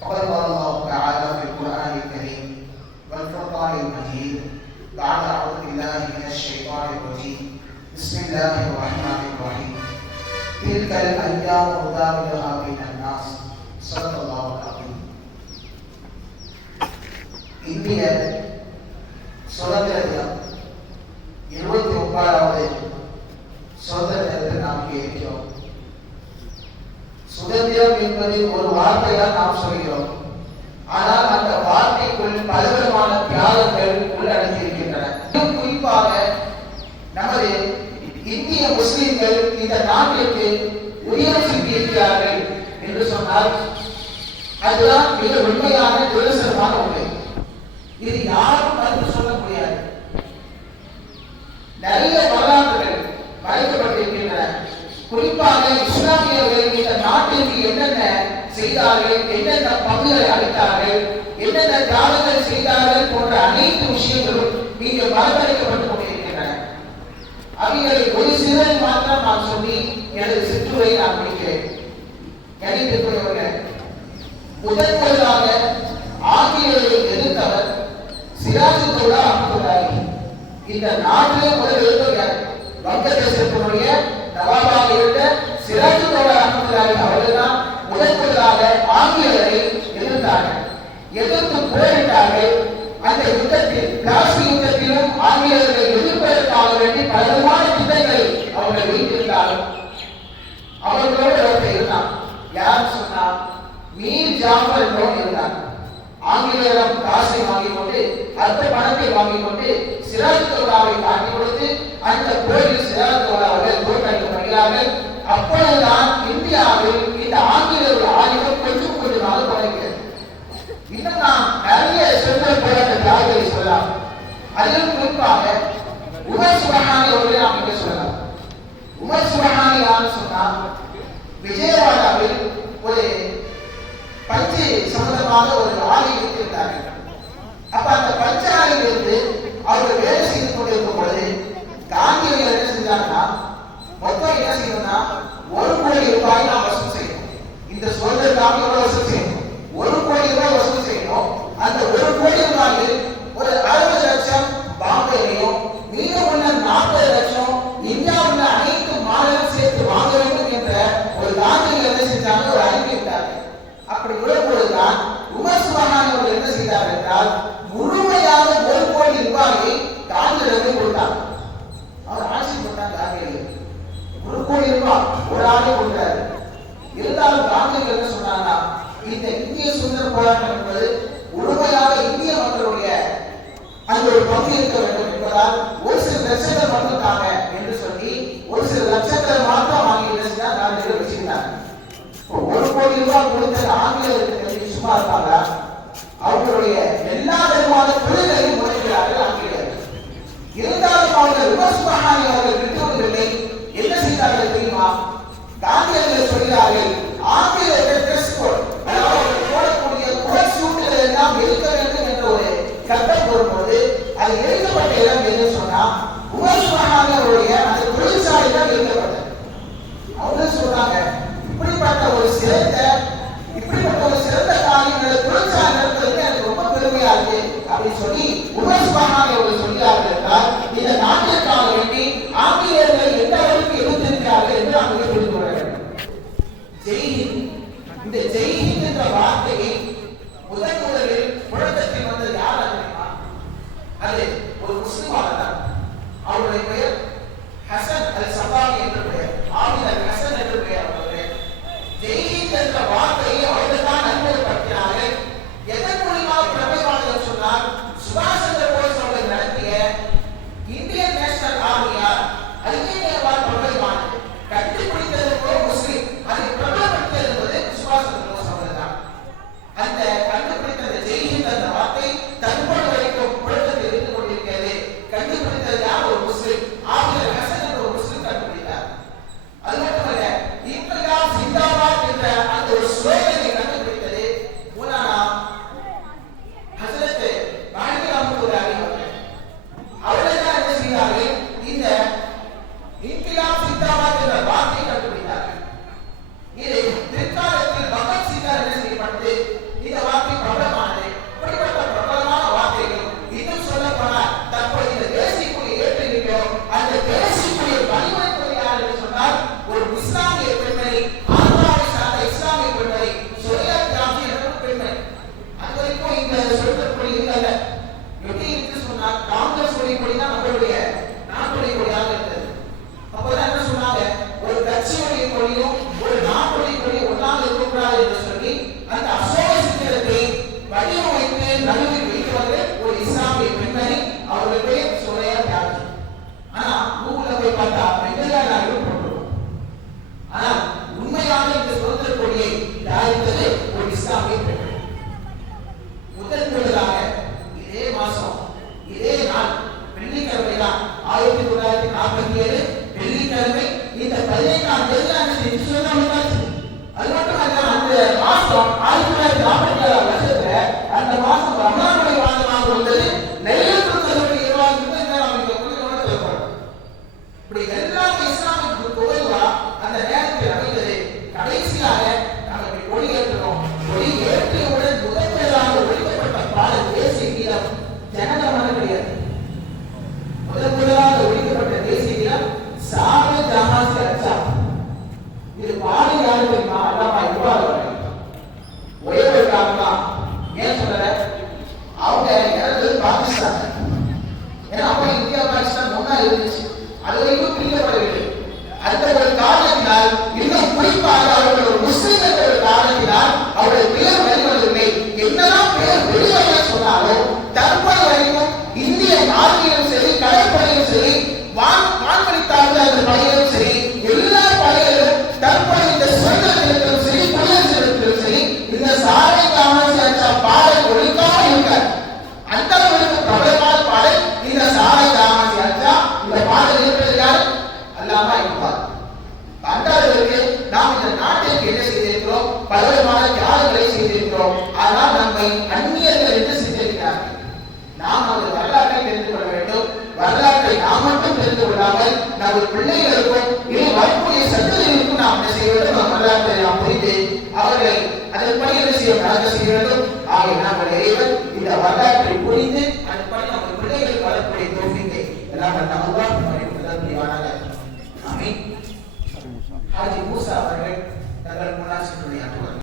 فقد قال الله تعالى في القرآن الكريم والفرقان المجيد بعد أعوذ بالله من الشيطان الرجيم بسم الله الرحمن الرحيم تلك الأيام نداولها بين الناس صدق الله العظيم இந்திய சுதந்திரம் என்பது ஒரு வார்த்தைதான் நாம் சொல்கிறோம். ஆனால் அந்த வார்த்தைக்குள் பலவிதமான தியாகங்கள் உள்ளடங்கியிருக்கின்றன குறிப்பாக நமது இந்திய முஸ்லிம்கள் இந்த நாட்டிற்கு உயர் சிந்தியிருக்கிறார்கள் என்று சொன்னால் அதுதான் மிக உண்மையான துரசரமான உண்மை இது யாரும் மறுத்து சொல்ல முடியாது. நிறைய வரலாறுகள் மறைக்கப்பட்டிருக்கின்றன குறிப்பாக இஸ்லாமியர்கள் செய்தார்கள் என்னென்ன பங்குகளை அளித்தார்கள் என்னென்ன தியாகங்கள் செய்தார்கள் போன்ற அனைத்து விஷயங்களும் இங்கு மறக்கடிக்கப்பட்டு கொண்டிருக்கின்றன. அவைகளை ஒரு சிலரை மாத்திரம் நான் சொல்லி எனது சிற்றுரை நான் முடிக்கிறேன். கணித்திருக்கிறவர்கள் முதன் முதலாக ஆங்கிலேயரை எதிர்த்தவர் சிராஜுத்தோட அப்துல்லாஹி இந்த நாட்டிலே முதல் எழுத்தவர் வங்கதேசத்தினுடைய நவாபாக இருந்த சிராஜுத்தோட அப்துல்லாஹி அவர்கள் தான் ஆங்கிலேயரை எதிர்த்தார்கள். எதிர்த்து போரிட்டார்கள் அந்த யுத்தத்தில் காசி யுத்தத்திலும் ஆங்கிலேயர்களை எதிர்ப்பதற்காக வேண்டி பலவிதமான திட்டங்களை அவர்கள் வைத்திருந்தாலும் அவர்களோடு ஒருத்தர் இருந்தான் யார் சொன்னா மீர் ஜாஃபர் நோன் இருந்தார். ஆங்கிலேயரிடம் காசை வாங்கிக் கொண்டு அந்த பணத்தை வாங்கிக் கொண்டு சிராஜ் தோலாவை தாக்கி கொடுத்து அந்த போரில் சிராஜ் தோலாவர்கள் தோற்கடிக்கப்படுகிறார்கள். அப்பொழுதுதான் இந்தியாவில் இந்த ஆங்கிலேய ஆயுதம் கொஞ்சம் கொஞ்சமாக குறைக்கிறது இன்னும் நாம் நிறைய சுதந்திர போராட்ட தியாகிகளை சொல்லலாம். அதிலும் குறிப்பாக உமர் சுபஹானி அவர்களை நாம் இங்கே சொல்லலாம். உமர் சுபஹானி யாருன்னு சொன்னால் விஜயவாடாவில் ஒரு பஞ்சு சம்பந்தமாக ஒரு ஆலை வைத்திருந்தார்கள் அப்ப அந்த பஞ்சு ஆலையிலிருந்து என்ன செய்யணும்னா ஒரு கோடி ரூபாய் நாம் வசூல் செய்யணும். இந்த சுதந்திர நாம எவ்வளவு வசூல் செய்யணும்? ஒரு கோடி ரூபாய் வசூல் செய்யணும். அந்த ஒரு கோடி ரூபாயில் ஒரு அறுபது லட்சம் பாம்பேலையும் மீதம் உள்ள நாற்பது லட்சம் இந்தியாவில் அனைத்து மாநிலம் சேர்த்து வாங்க வேண்டும் என்ற ஒரு காந்திகள் என்ன செஞ்சாங்க? ஒரு அறிவித்தார்கள் விட்டார்கள் அப்படி விடும்பொழுதுதான் உமர் சுபஹானி அவர்கள் என்ன செய்தார் என்றால் முழுமையாக ஒரு கோடி ரூபாயை காந்தியிடம் கொடுத்தார் அவர் ஆட்சி போட்டார் காந்தியில் ஒரு கோடி ரூபாய் ஒரு ஆளே கொடுத்தாரு இருந்தாலும் காந்திகள் என்ன சொன்னாங்கன்னா இந்த இந்திய சுதந்திர போராட்டம் என்பது முழுமையாக இந்திய மக்களுடைய அந்த ஒரு பங்கு இருக்க வேண்டும் என்பதால் ஒரு சில லட்சங்கள் மட்டும் தாங்க என்று சொல்லி ஒரு சில லட்சங்களை மாத்திரம் வாங்கி என்ன செஞ்சார் வச்சுக்கிறாங்க ஒரு கோடி ரூபாய் கொடுத்த ஆங்கிலேயருக்கு சும்மா இருப்பாங்க அவர்களுடைய எல்லா விதமான தொழில்களையும் முறைகிறார்கள் ஆங்கிலேயர் இருந்தாலும் அவங்க விமர்சனமானி அவருடைய பெயர் அம்மாவுடைய வாழ்ந்து வாழ்ந்து வந்தது. பலவிதமான தியாகங்களை செய்திருக்கிறோம். ஆனால் நம்மை அந்நியர்கள் என்று சிந்திருக்கிறார்கள் நாம் அந்த வரலாற்றை தெரிந்து கொள்ள வேண்டும். வரலாற்றை நாம் மட்டும் தெரிந்து கொள்ளாமல் நமது பிள்ளைகளுக்கும் இனி வரக்கூடிய சந்ததிகளுக்கும் நாம் என்ன செய்ய வேண்டும்? நம் வரலாற்றை நாம் புரிந்து அவர்களை அதன்படி என்ன செய்ய நடக்க செய்ய வேண்டும்? ஆகிய நாம் இறைவன் இந்த வரலாற்றை புரிந்து அதன்படி நமது பிள்ளைகள் வரக்கூடிய தோல்விக்கை எல்லாம் நம்ம